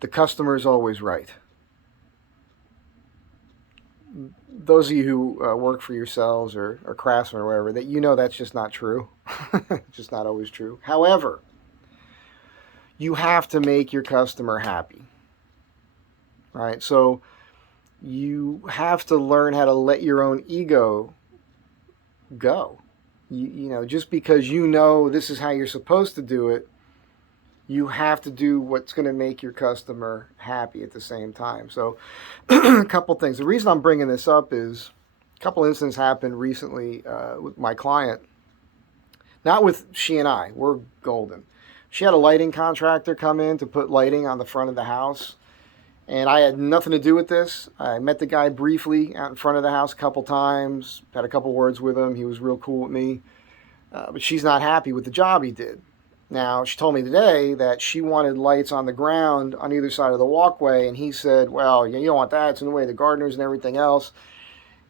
the customer is always right. Those of you who work for yourselves or craftsmen or whatever, that you know that's just not true. It's just not always true. However, you have to make your customer happy, right? So you have to learn how to let your own ego go. You know, just because you know this is how you're supposed to do it, you have to do what's going to make your customer happy at the same time. So, a couple things. The reason I'm bringing this up is a couple incidents happened recently with my client. Not with she and I. We're golden. She had a lighting contractor come in to put lighting on the front of the house. And I had nothing to do with this. I met the guy briefly out in front of the house a couple times, had a couple words with him. He was real cool with me. But she's not happy with the job he did. Now, she told me today that she wanted lights on the ground on either side of the walkway, and he said, well, you don't want that. It's in the way of the gardeners and everything else.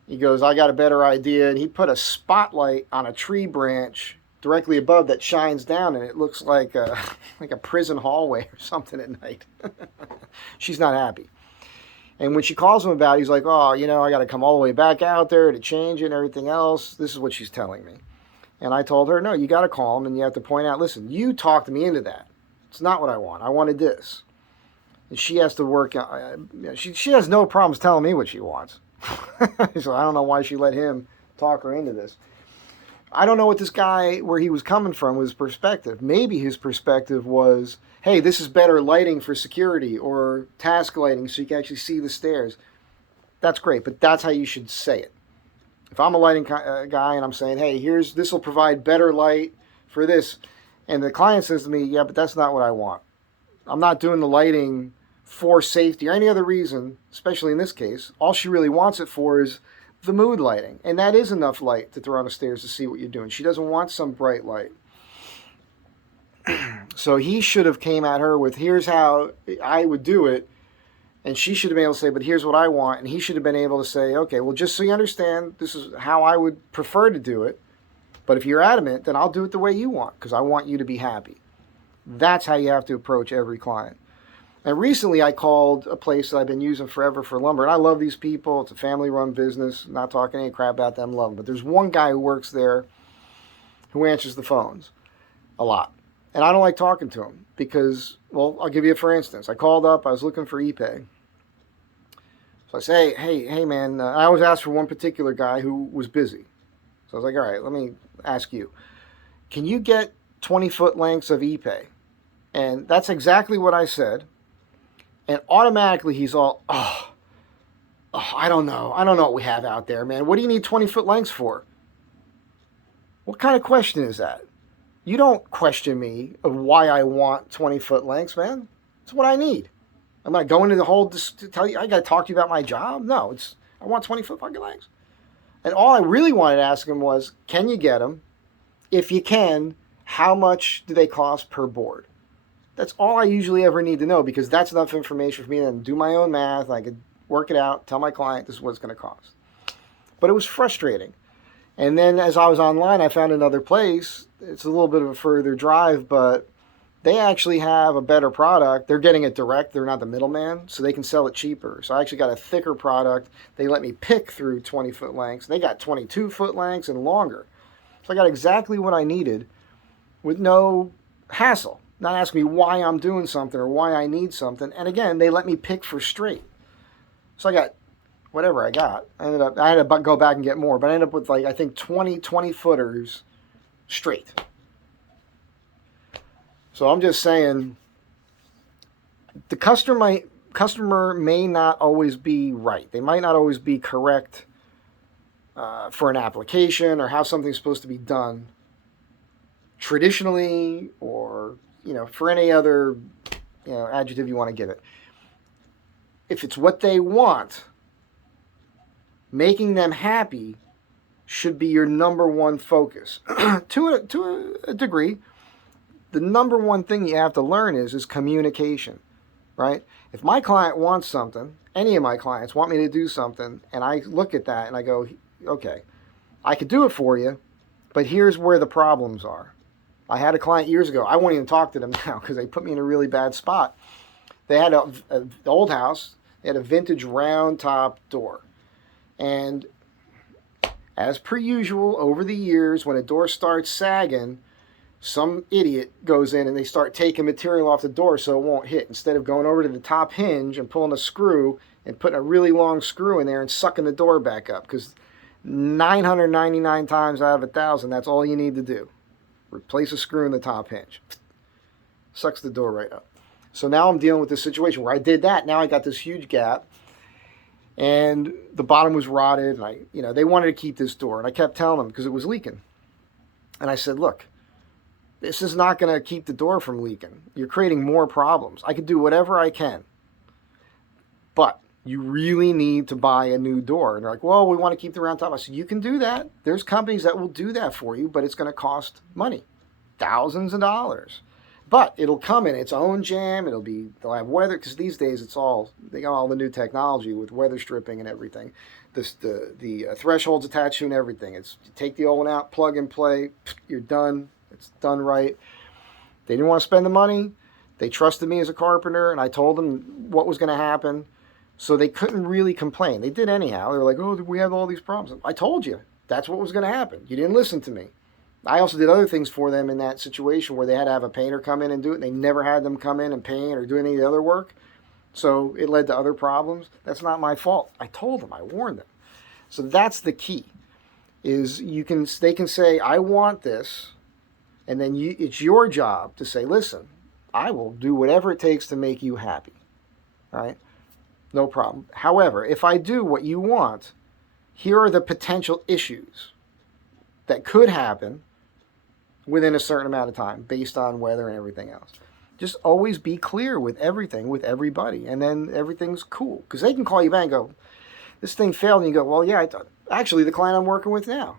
He goes, I got a better idea. And he put a spotlight on a tree branch directly above that shines down, and it looks like like a prison hallway or something at night. She's not happy. And when she calls him about it, he's like, oh, I got to come all the way back out there to change it and everything else. This is what she's telling me. And I told her, no, you got to call him and you have to point out, listen, you talked me into that. It's not what I want. I wanted this. And she has to work. She has no problems telling me what she wants. So I don't know why she let him talk her into this. I don't know what this guy, where he was coming from with his perspective. Maybe his perspective was, hey, this is better lighting for security or task lighting so you can actually see the stairs. That's great, but that's how you should say it. If I'm a lighting guy and I'm saying, hey, this will provide better light for this, and the client says to me, yeah, but that's not what I want. I'm not doing the lighting for safety or any other reason, especially in this case. All she really wants it for is the mood lighting, and that is enough light to throw on the stairs to see what you're doing. She doesn't want some bright light. So he should have came at her with, here's how I would do it. And she should have been able to say, but here's what I want. And he should have been able to say, okay, well, just so you understand, this is how I would prefer to do it. But if you're adamant, then I'll do it the way you want because I want you to be happy. That's how you have to approach every client. And recently I called a place that I've been using forever for lumber. And I love these people. It's a family-run business. I'm not talking any crap about them. Love them. But there's one guy who works there who answers the phones a lot. And I don't like talking to him because, well, I'll give you a for instance. I called up. I was looking for ePay. So I say, hey, man, I always ask for one particular guy who was busy. So I was like, all right, let me ask you. Can you get 20-foot lengths of ePay? And that's exactly what I said. And automatically he's all, I don't know. I don't know what we have out there, man. What do you need 20-foot lengths for? What kind of question is that? You don't question me of why I want 20-foot lengths, man. It's what I need. I'm not going into the whole to tell you I got to talk to you about my job. No, I want 20-foot fucking legs. And all I really wanted to ask him was, can you get them? If you can, how much do they cost per board? That's all I usually ever need to know because that's enough information for me to do my own math. I could work it out, tell my client this is what it's going to cost. But it was frustrating. And then as I was online, I found another place. It's a little bit of a further drive, but they actually have a better product. They're getting it direct. They're not the middleman, so they can sell it cheaper. So I actually got a thicker product. They let me pick through 20-foot lengths. They got 22-foot lengths and longer. So I got exactly what I needed with no hassle. Not asking me why I'm doing something or why I need something. And again, they let me pick for straight. So I got whatever I got. I had to go back and get more, but I ended up with I think 20-footers straight. So I'm just saying, the customer may not always be right. They might not always be correct for an application or how something's supposed to be done traditionally or, for any other, adjective you want to give it. If it's what they want, making them happy should be your number one focus. to a degree. The number one thing you have to learn is communication, right? If my client wants something, any of my clients want me to do something, and I look at that and I go, okay, I could do it for you, but here's where the problems are. I had a client years ago. I won't even talk to them now because they put me in a really bad spot. They had the old house. They had a vintage round top door, and as per usual, over the years, when a door starts sagging, some idiot goes in and they start taking material off the door so it won't hit. Instead of going over to the top hinge and pulling a screw and putting a really long screw in there and sucking the door back up, because 999 times out of 1,000, that's all you need to do. Replace a screw in the top hinge. Sucks the door right up. So now I'm dealing with this situation where I did that. Now I got this huge gap, and the bottom was rotted, and they wanted to keep this door, and I kept telling them because it was leaking. And I said, look, this is not going to keep the door from leaking. You're creating more problems. I could do whatever I can, but you really need to buy a new door. And they're like, well, we want to keep the round top. I said, you can do that. There's companies that will do that for you, but it's going to cost money, thousands of dollars. But it'll come in its own jam. They'll have weather, because these days they got all the new technology with weather stripping and everything. The thresholds attached to and everything. You take the old one out, plug and play, you're done. It's done right. They didn't want to spend the money. They trusted me as a carpenter, and I told them what was going to happen. So they couldn't really complain. They did anyhow. They were like, oh, we have all these problems. I told you that's what was going to happen. You didn't listen to me. I also did other things for them in that situation where they had to have a painter come in and do it. And they never had them come in and paint or do any of the other work. So it led to other problems. That's not my fault. I told them. I warned them. So that's the key. Is they can say, I want this. And then it's your job to say, listen, I will do whatever it takes to make you happy. All right? No problem. However, if I do what you want, here are the potential issues that could happen within a certain amount of time based on weather and everything else. Just always be clear with everything, with everybody, and then everything's cool. Because they can call you back and go, this thing failed, and you go, well, yeah, actually, the client I'm working with now,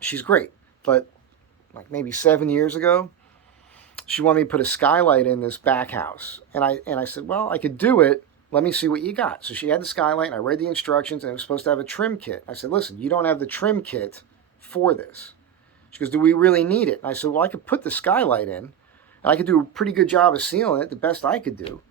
she's great, but like maybe 7 years ago, she wanted me to put a skylight in this back house. And I said, well, I could do it. Let me see what you got. So she had the skylight, and I read the instructions, and it was supposed to have a trim kit. I said, listen, you don't have the trim kit for this. She goes, do we really need it? And I said, well, I could put the skylight in, and I could do a pretty good job of sealing it, the best I could do.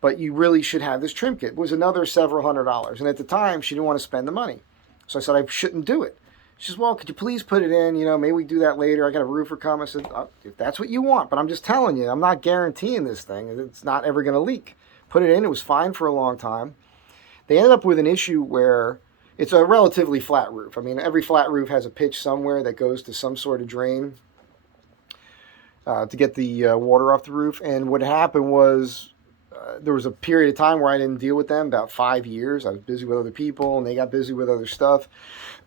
But you really should have this trim kit. It was another several $100s. And at the time, she didn't want to spend the money. So I said, I shouldn't do it. She says, well, could you please put it in? Maybe we do that later. I got a roofer come. I said, if that's what you want. But I'm just telling you, I'm not guaranteeing this thing. It's not ever going to leak. Put it in. It was fine for a long time. They ended up with an issue where it's a relatively flat roof. I mean, every flat roof has a pitch somewhere that goes to some sort of drain to get the water off the roof. And what happened was there was a period of time where I didn't deal with them, about 5 years. I was busy with other people, and they got busy with other stuff.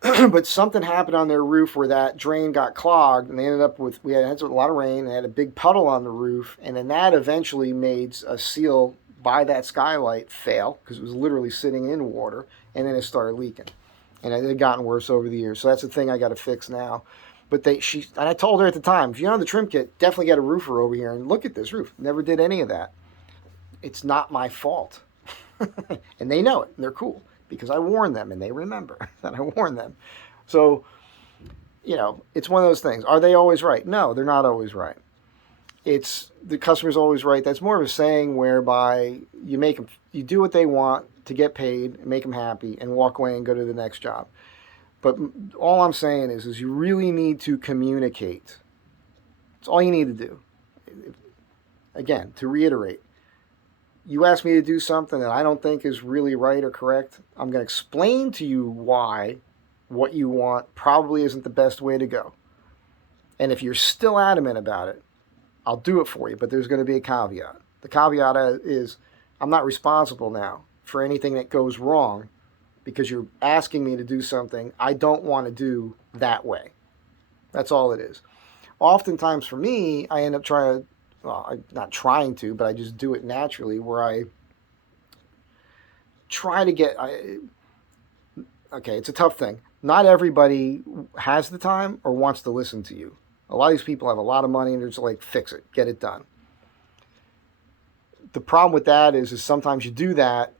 But something happened on their roof where that drain got clogged, and they ended up with, we had a lot of rain, and they had a big puddle on the roof, and then that eventually made a seal by that skylight fail, because it was literally sitting in water, and then it started leaking. And it had gotten worse over the years. So that's the thing I got to fix now. But and I told her at the time, if you don't have the trim kit, definitely get a roofer over here and look at this roof. Never did any of that. It's not my fault. And they know it, and they're cool, because I warned them, and they remember that I warned them. So, it's one of those things. Are they always right? No, they're not always right. It's the customer's always right. That's more of a saying whereby you do what they want to get paid, make them happy, and walk away and go to the next job. But all I'm saying is you really need to communicate. It's all you need to do. Again, to reiterate, you ask me to do something that I don't think is really right or correct, I'm going to explain to you why what you want probably isn't the best way to go. And if you're still adamant about it, I'll do it for you, but there's going to be a caveat. The caveat is I'm not responsible now for anything that goes wrong because you're asking me to do something I don't want to do that way. That's all it is. Oftentimes for me, I end up not trying to, but I just do it naturally, where I try to get, it's a tough thing. Not everybody has the time or wants to listen to you. A lot of these people have a lot of money and they're just like, fix it, get it done. The problem with that is sometimes you do that,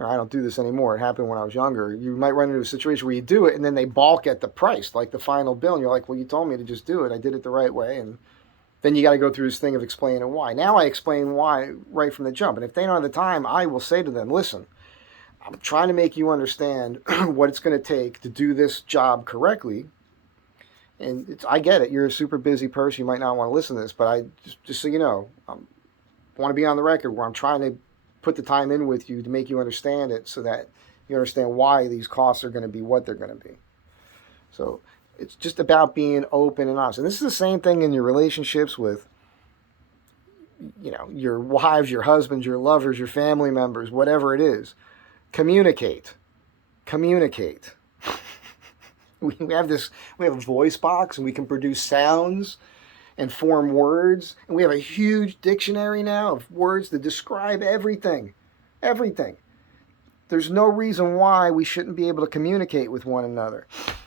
or I don't do this anymore, it happened when I was younger, you might run into a situation where you do it and then they balk at the price, like the final bill, and you're like, well, you told me to just do it, I did it the right way, and then you got to go through this thing of explaining why. Now I explain why right from the jump. And if they don't have the time, I will say to them, listen, I'm trying to make you understand what it's going to take to do this job correctly. And I get it. You're a super busy person. You might not want to listen to this, but I just so you know, I want to be on the record where I'm trying to put the time in with you to make you understand it so that you understand why these costs are going to be what they're going to be. So it's just about being open and honest. And this is the same thing in your relationships with, your wives, your husbands, your lovers, your family members, whatever it is. Communicate. Communicate. We have a voice box and we can produce sounds and form words. And we have a huge dictionary now of words that describe everything. Everything. There's no reason why we shouldn't be able to communicate with one another.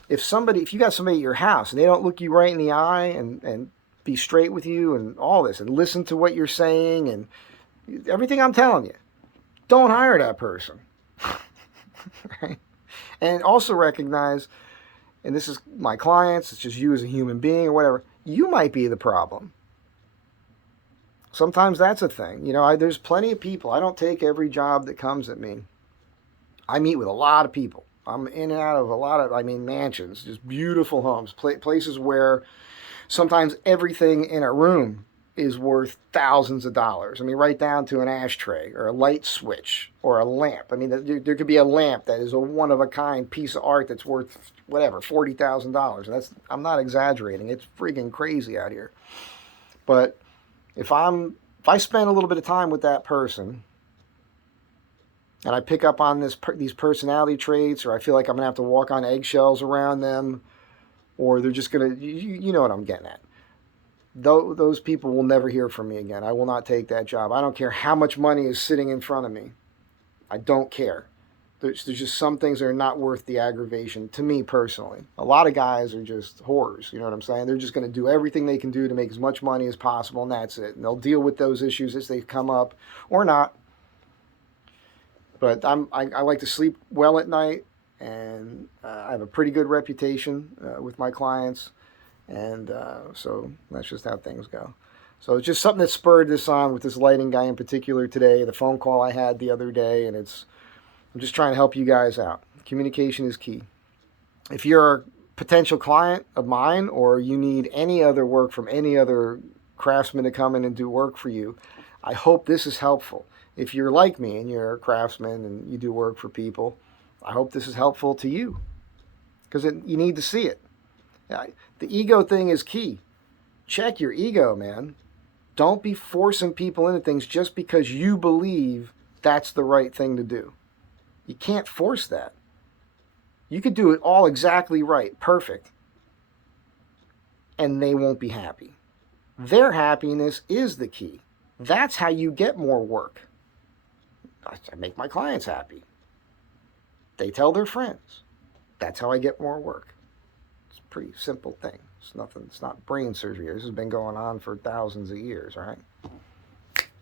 If you got somebody at your house and they don't look you right in the eye and be straight with you and all this and listen to what you're saying and everything I'm telling you, don't hire that person. Right? And also recognize, and this is my clients, it's just you as a human being or whatever, you might be the problem. Sometimes that's a thing. There's plenty of people. I don't take every job that comes at me. I meet with a lot of people. I'm in and out of a lot of, mansions, just beautiful homes, places where sometimes everything in a room is worth thousands of dollars. Right down to an ashtray or a light switch or a lamp. There could be a lamp that is a one-of-a-kind piece of art that's worth, whatever, $40,000. I'm not exaggerating. It's freaking crazy out here. But if I spend a little bit of time with that person and I pick up on these personality traits, or I feel like I'm going to have to walk on eggshells around them, or they're just going to, you know what I'm getting at. Those people will never hear from me again. I will not take that job. I don't care how much money is sitting in front of me. I don't care. There's just some things that are not worth the aggravation, to me personally. A lot of guys are just whores, you know what I'm saying? They're just going to do everything they can do to make as much money as possible, and that's it. And they'll deal with those issues as they come up, or not. But I like to sleep well at night, and I have a pretty good reputation with my clients. And so that's just how things go. So it's just something that spurred this on with this lighting guy in particular today, the phone call I had the other day, and I'm just trying to help you guys out. Communication is key. If you're a potential client of mine or you need any other work from any other craftsman to come in and do work for you, I hope this is helpful. If you're like me and you're a craftsman and you do work for people, I hope this is helpful to you because you need to see it. The ego thing is key. Check your ego, man. Don't be forcing people into things just because you believe that's the right thing to do. You can't force that. You could do it all exactly right, perfect, and they won't be happy. Their happiness is the key. That's how you get more work. I make my clients happy. They tell their friends. That's how I get more work. It's a pretty simple thing. It's not brain surgery. This has been going on for thousands of years, right?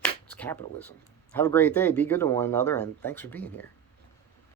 It's capitalism. Have a great day. Be good to one another, and thanks for being here.